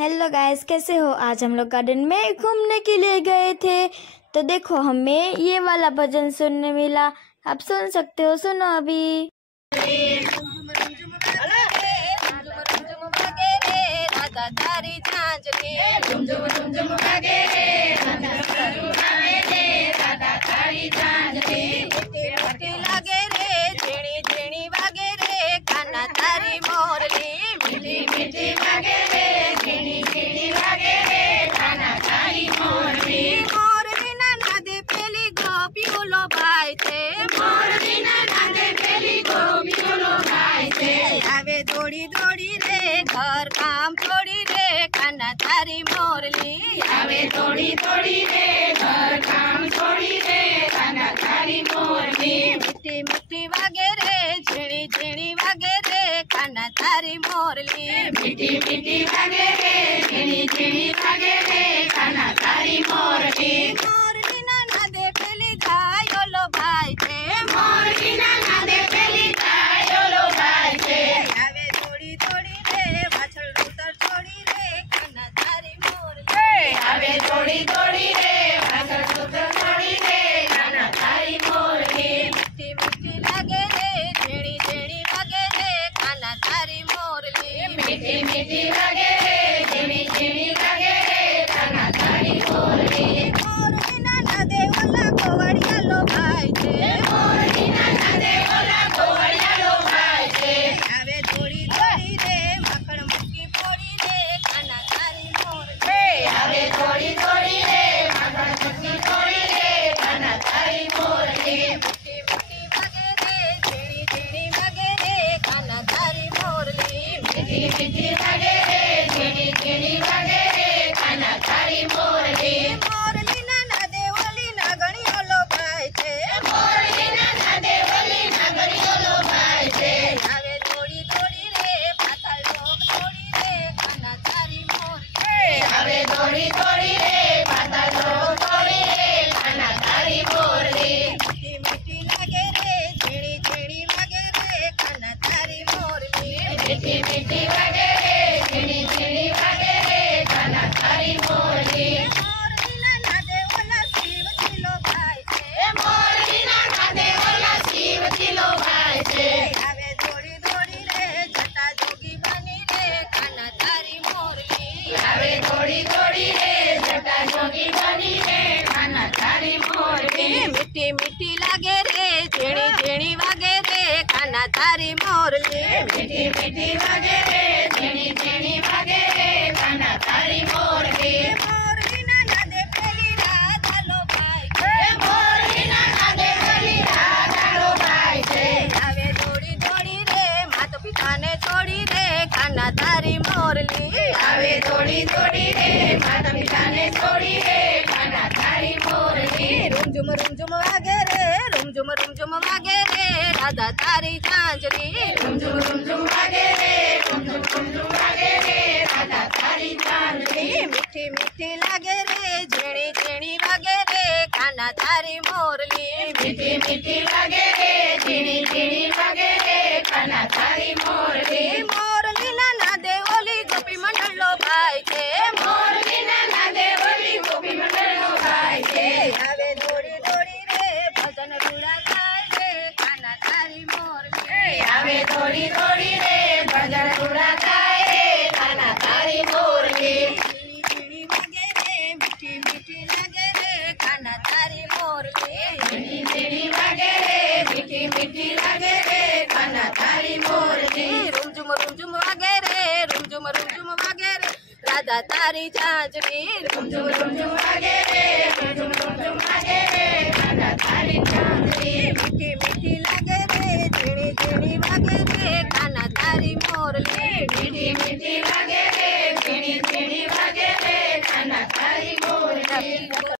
Hello guys, कैसे हो। आज हम लोग गार्डन में घूमने के लिए गए थे, तो देखो हमें ये वाला भजन सुनने मिला। आप सुन सकते हो, सुनो अभी। दौड़ी दौड़ी रे घर काम छोड़ी रे खाना तारी मोरली आवे दौड़ी दौड़ी रे घर काम छोड़ी रे खाना तारी मोरली मिट्टी मिट्टी वागे रे झिणी झिणी वागे रे खाना तारी मोरली मिट्टी मिट्टी वागे रे झिणी झिणी वागे रे खाना तारी मोरली मोरली ना दे पेली धायोलो भाई थे मोरली ना दे पेली धायोलो भाई थे दौड़ी दौड़ी रे भाषण सूत्र छोड़ी रे खाना तारी मोरली मिट्टी मिट्टी लगे रे झेड़ी झेड़ी लगे रे खाना तारी मोरली मिट्टी मिट्टी लगे रे झेड़ी झेड़ी लगे रे खाना तारी मोरली मोरली ना दे ओला कोवड़िया लो भाई थे मोरली ना दे ओला कोवड़िया लो भाई थे आवे दौड़ी दौड़ी रे मखण मुक्की पोड़ी रे खाना तारी मोरली आवे दौड़ी दौड़ी रे मखण मुक्की पोड़ी रे खाना तारी मोरली मिट्टी मिट्टी लगे रे झिणी झिणी लगे रे खाना तारी मोरली मिट्टी मिट्टी लगे रे झिणी झिणी लगे रे खाना तारी मोरली मोरली ना दे ओली ना गणी ओलो भाई थे मोरली ना दे ओली ना गणी ओलो भाई थे आवे दौड़ी दौड़ी रे पाताल लोक छोड़ी रे खाना तारी मोरली आवे दौड़ी दौड़ी रे पाताल लोक छोड़ी रे खाना तारी मोरली मिट्टी मिट्टी लगे रे झिणी झिणी लगे रे खाना तारी मोरली मिट्टी मिट्टी लगे रे झिणी झिणी लगे रे खाना तारी मोरली मोरली ना दे ओला शिव चिलो भाई थे मोरली ना दे ओला शिव चिलो भाई थे आवे दौड़ी दौड़ी रे जटा जोगी बनी रे खाना तारी मोरली आवे दौड़ी दौड़ी रे जटा जोगी बनी रे खाना तारी मोरली मिट्टी मिट्टी लगे रे झेड़ी झेड़ी वागे रे खाना तारी मोरली मिट्टी मिट्टी वागे रे झेड़ी झेड़ी वागे रे खाना तारी मोरली मोरली ना दे पेली राधा लो भाई थे मोरली ना दे पेली राधा लो भाई थे आवे दौड़ी दौड़ी रे माता पिता ने छोड़ी रे खाना तारी मोरली आवे दौड़ी दौड़ी रे माता पिता ने छोड़ी रे खाना तारी मोरली रुमझुम वागे रे रुमझुम वागे रे राधा तारी झांझरी रुमझुम वागे रे रुमझुम वागे रे राधा तारी झांझरी मिट्टी मिट्टी लागे रे झेड़ी झेड़ी वागे रे खाना तारी मोरली मिट्टी मिट्टी लागे रे झेड़ी झेड़ी वागे रे खाना तारी मोरली मोरली ना दे ओली गोपी मंडल लो भाई थे मोरली ना दे ओली गोपी मंडल लो भाई थे आवे दौड़ी दौड़ी रे भजन रूड़ा गाए रे खाना तारी मोरली आवे दौड़ी दौड़ी रे भजन रूड़ा गाए रे खाना तारी मोरली झिणी वागे रे मिट्टी मिट्टी लगे रे खाना तारी मोरली झिणी झिणी वागे रे मिट्टी मिट्टी लगे रे खाना तारी मोरली रुमझुम वागे रे रुमझुम वागे रे राधा तारी झांझरी रुमझुम वागे रे रुमझुम वागे रे राधा तारी झांझरी मिट्टी मिट्टी लगे रे झिणी झिणी वागे रे खाना तारी मोरली मिट्टी मिट्टी